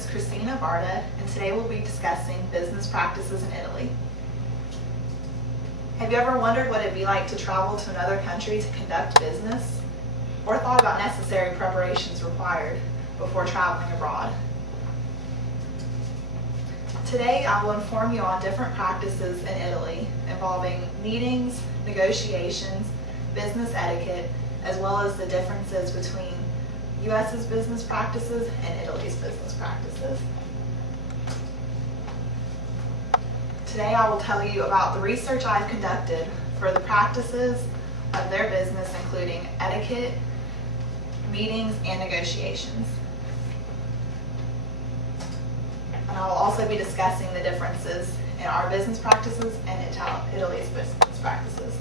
is Christina Barda, and today we'll be discussing business practices in Italy. Have you ever wondered what it'd be like to travel to another country to conduct business? Or thought about necessary preparations required before traveling abroad? Today I will inform you on different practices in Italy involving meetings, negotiations, business etiquette, as well as the differences between US's business practices and Italy's business practices. Today I will tell you about the research I've conducted for the practices of their business, including etiquette, meetings, and negotiations. And I will also be discussing the differences in our business practices and Italy's business practices.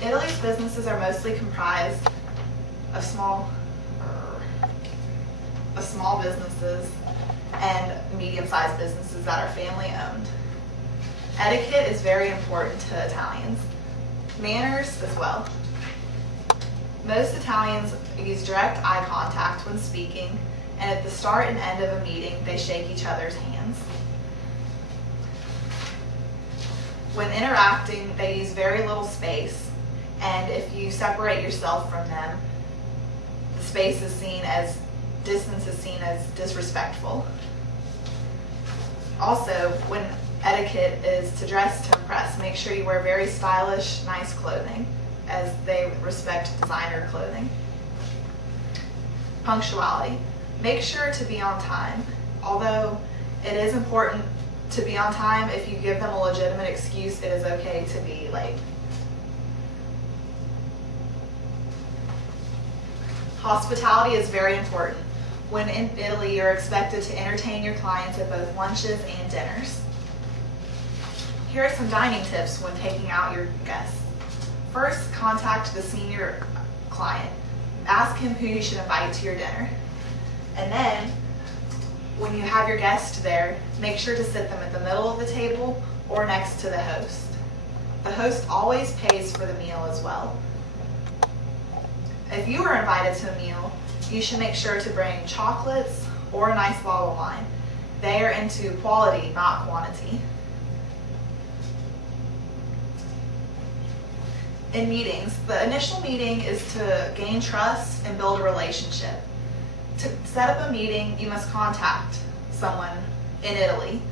Italy's businesses are mostly comprised of small businesses and medium-sized businesses that are family-owned. Etiquette is very important to Italians. Manners as well. Most Italians use direct eye contact when speaking, and at the start and end of a meeting, they shake each other's hands. When interacting, they use very little space, and if you separate yourself from them, the distance is seen as disrespectful. Also, when etiquette is to dress to impress, make sure you wear very stylish, nice clothing, as they respect designer clothing. Punctuality. Make sure to be on time. Although it is important to be on time, if you give them a legitimate excuse, it is okay to be late. Hospitality is very important. When in Italy, you're expected to entertain your clients at both lunches and dinners. Here are some dining tips when taking out your guests. First, contact the senior client. Ask him who you should invite to your dinner. And then, when you have your guests there, make sure to sit them at the middle of the table or next to the host. The host always pays for the meal as well. If you are invited to a meal, you should make sure to bring chocolates or a nice bottle of wine. They are into quality, not quantity. In meetings, the initial meeting is to gain trust and build a relationship. To set up a meeting, you must contact someone in Italy.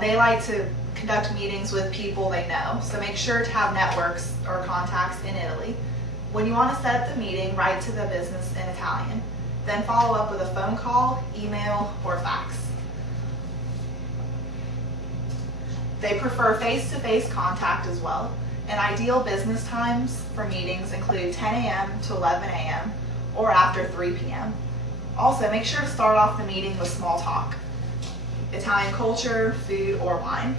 They like to conduct meetings with people they know, so make sure to have networks or contacts in Italy. When you want to set up the meeting, write to the business in Italian. Then follow up with a phone call, email, or fax. They prefer face-to-face contact as well. And ideal business times for meetings include 10 a.m. to 11 a.m. or after 3 p.m. Also, make sure to start off the meeting with small talk. Italian culture, food, or wine.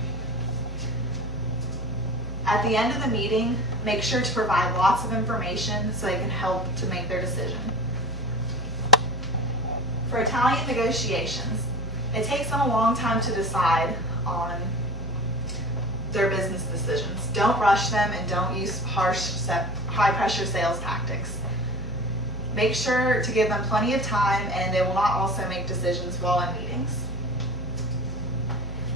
At the end of the meeting, make sure to provide lots of information so they can help to make their decision. For Italian negotiations, it takes them a long time to decide on their business decisions. Don't rush them and don't use harsh, high-pressure sales tactics. Make sure to give them plenty of time, and they will not also make decisions while in meetings.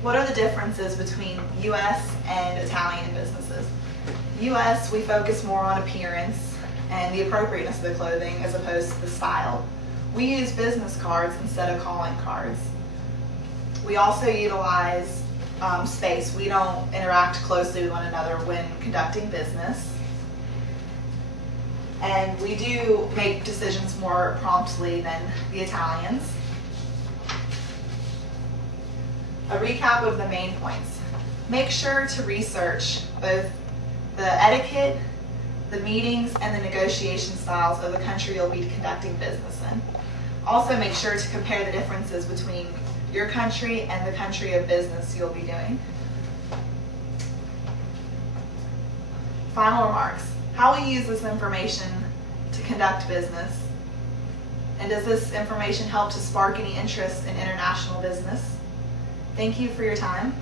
What are the differences between US and Italian businesses? US, we focus more on appearance and the appropriateness of the clothing as opposed to the style. We use business cards instead of calling cards. We also utilize space. We don't interact closely with one another when conducting business. And we do make decisions more promptly than the Italians. A recap of the main points. Make sure to research both the etiquette, the meetings, and the negotiation styles of the country you'll be conducting business in. Also make sure to compare the differences between your country and the country of business you'll be doing. Final remarks. How will you use this information to conduct business? And does this information help to spark any interest in international business? Thank you for your time.